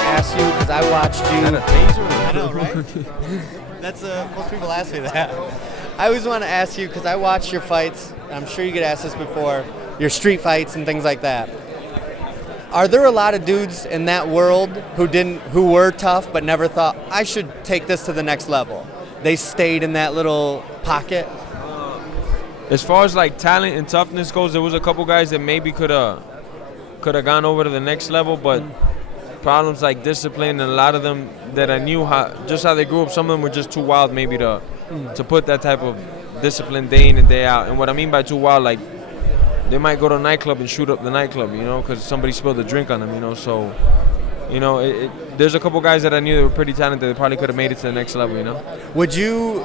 to ask you because I watched you. Is that a taser? I know, right? That's most people ask me that. I always want to ask you because I watch your fights. I'm sure you get asked this before. Your street fights and things like that. Are there a lot of dudes in that world who were tough but never thought I should take this to the next level? They stayed in that little pocket. As far as like talent and toughness goes, there was a couple guys that maybe could have gone over to the next level, but problems like discipline and a lot of them that I knew how they grew up. Some of them were just too wild maybe to put that type of discipline day in and day out. And what I mean by too wild, like they might go to a nightclub and shoot up the nightclub, because somebody spilled a drink on them, So, there's a couple guys that I knew that were pretty talented that probably could have made it to the next level, Would you,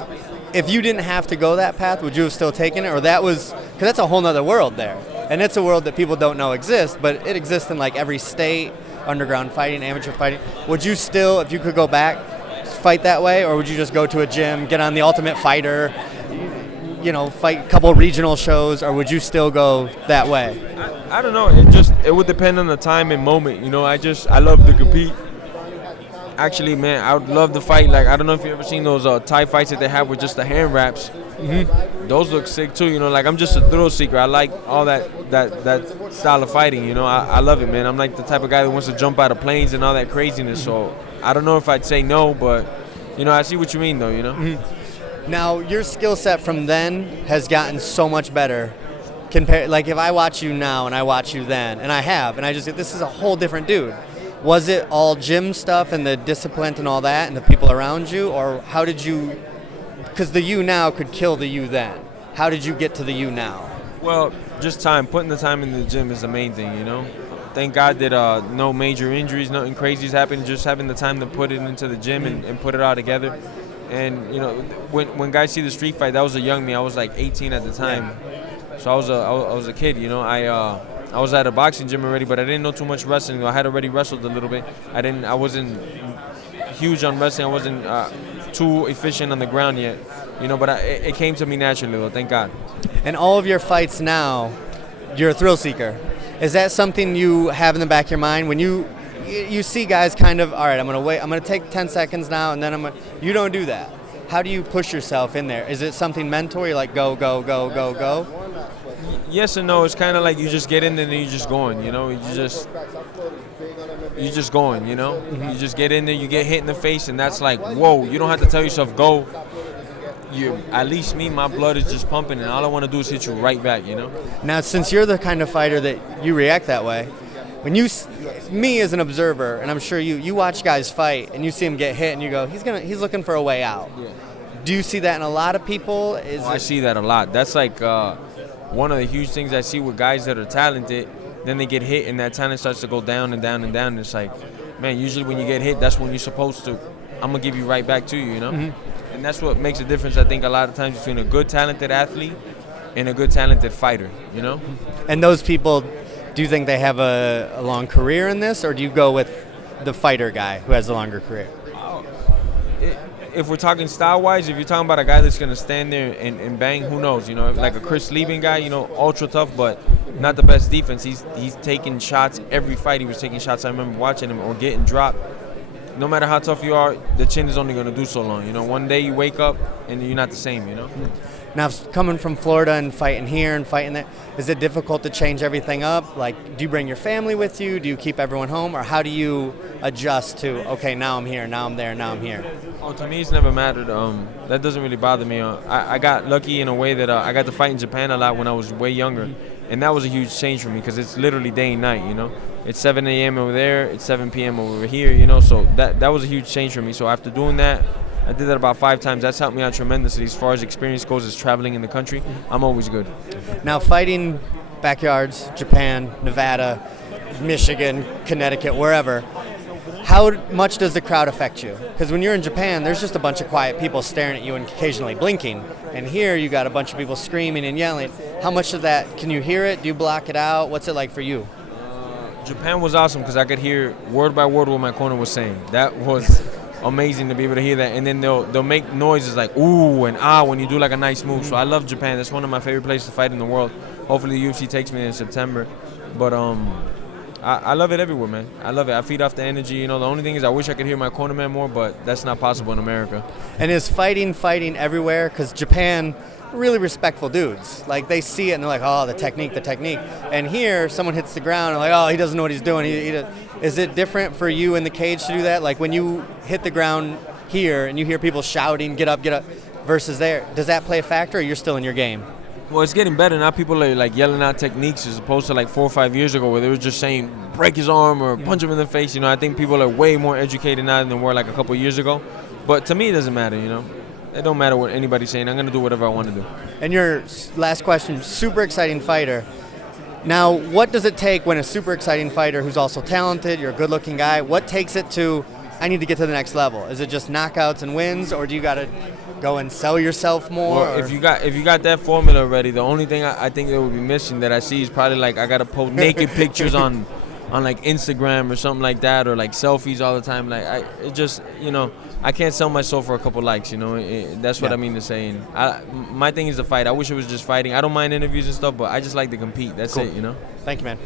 if you didn't have to go that path, would you have still taken it? Or because that's a whole nother world there. And it's a world that people don't know exists, but it exists in like every state, underground fighting, amateur fighting. Would you still, if you could go back, fight that way? Or would you just go to a gym, get on the Ultimate Fighter, fight a couple regional shows, or would you still go that way? I don't know. It would depend on the time and moment. I love to compete. Actually, man, I would love to fight. Like, I don't know if you ever seen those Thai fights that they have with just the hand wraps. Mm-hmm. Those look sick too. Like I'm just a thrill seeker. I like all that style of fighting. I love it, man. I'm like the type of guy that wants to jump out of planes and all that craziness. So I don't know if I'd say no, but I see what you mean though. Mm-hmm. Now, your skill set from then has gotten so much better. Like, if I watch you now and I watch you then, and I just this is a whole different dude. Was it all gym stuff and the discipline and all that and the people around you? Or how did you, because the you now could kill the you then. How did you get to the you now? Well, just time. Putting the time in the gym is the main thing, Thank God that no major injuries, nothing crazy's happened. Just having the time to put it into the gym and put it all together. And when guys see the street fight, that was a young me. I was like 18 at the time, so I was a kid. I was at a boxing gym already, but I didn't know too much wrestling. I had already wrestled a little bit. I wasn't huge on wrestling. I wasn't too efficient on the ground yet, But it came to me naturally, though. Thank God. And all of your fights now, you're a thrill seeker. Is that something you have in the back of your mind when you see guys kind of, all right, I'm going to wait, I'm going to take 10 seconds now, and then you don't do that. How do you push yourself in there? Is it something mental? You're like, go, go, go, go, go? Yes and no. It's kind of like you just get in there and you're just going, You're just going, Mm-hmm. You just get in there, you get hit in the face, and that's like, whoa, you don't have to tell yourself, go. At least me, my blood is just pumping, and all I want to do is hit you right back, Now, since you're the kind of fighter that you react that way, when me as an observer, and I'm sure you watch guys fight and you see him get hit and you go, he's looking for a way out. Yeah. Do you see that in a lot of people? I see that a lot. That's like one of the huge things I see with guys that are talented. Then they get hit and that talent starts to go down and down and down. And it's like, man, usually when you get hit, that's when you're supposed to. I'm gonna give you right back to you, Mm-hmm. And that's what makes a difference, I think, a lot of times between a good talented athlete and a good talented fighter, And those people, do you think they have a long career in this, or do you go with the fighter guy who has a longer career? If we're talking style-wise, if you're talking about a guy that's going to stand there and bang, who knows? Like a Chris Lieben guy, ultra tough, but not the best defense. He's taking shots every fight. He was taking shots. I remember watching him or getting dropped. No matter how tough you are, the chin is only going to do so long. One day you wake up and you're not the same, Now, coming from Florida and fighting here and fighting there, is it difficult to change everything up? Like, do you bring your family with you? Do you keep everyone home? Or how do you adjust to, okay, now I'm here, now I'm there, now I'm here? Oh, to me, it's never mattered. That doesn't really bother me. I got lucky in a way that I got to fight in Japan a lot when I was way younger. And that was a huge change for me because it's literally day and night, It's 7 a.m. over there, it's 7 p.m. over here, So that was a huge change for me. So after doing that, I did that about 5 times. That's helped me out tremendously as far as experience goes as traveling in the country. I'm always good. Now, fighting backyards, Japan, Nevada, Michigan, Connecticut, wherever, how much does the crowd affect you? Because when you're in Japan, there's just a bunch of quiet people staring at you and occasionally blinking. And here you got a bunch of people screaming and yelling. How much of that, can you hear it? Do you block it out? What's it like for you? Japan was awesome because I could hear word by word what my corner was saying. That was amazing to be able to hear that. And then they'll make noises like ooh and ah when you do like a nice move. So I love Japan. That's one of my favorite places to fight in the world. Hopefully the UFC takes me in September. But I love it everywhere, man. I love it. I feed off the energy. You know, the only thing is I wish I could hear my cornerman more, but that's not possible in America. And is fighting everywhere? Because Japan, really respectful dudes. Like, they see it and they're like, oh, the technique. And here, someone hits the ground and like, oh, he doesn't know what he's doing. Is it different for you in the cage to do that? Like, when you hit the ground here and you hear people shouting, get up, versus there, does that play a factor, or you're still in your game? Well, it's getting better now. People are like yelling out techniques as opposed to like 4 or 5 years ago where they were just saying break his arm or punch him in the face. You know, I think people are way more educated now than they were like a couple of years ago. But to me, it doesn't matter. You know, it don't matter what anybody's saying. I'm gonna do whatever I want to do. And your last question: super exciting fighter. Now, what does it take when a super exciting fighter who's also talented, you're a good-looking guy, what takes it to, I need to get to the next level? Is it just knockouts and wins, or do you got to go and sell yourself more? Well, if you got that formula already, the only thing I think that would be missing that I see is probably like I got to post naked pictures on like Instagram or something like that, or like selfies all the time. Like it just, you know, I can't sell my soul for a couple likes. You know, that's what I mean to say. And my thing is the fight. I wish it was just fighting. I don't mind interviews and stuff, but I just like to compete. That's cool. it. You know. Thank you, man.